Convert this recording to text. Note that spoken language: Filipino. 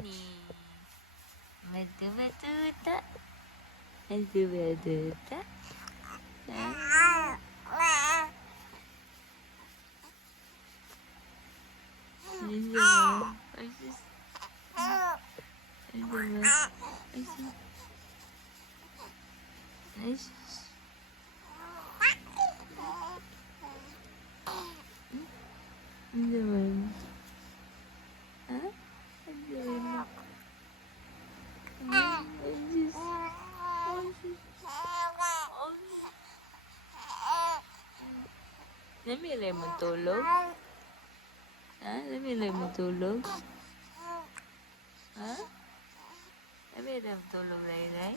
ini. Betul-betul tak? Betul-betul tak? Namilay mo tulog? Ha? Namilay mo tulog? Ha? Namilay mo tulog, Laylay?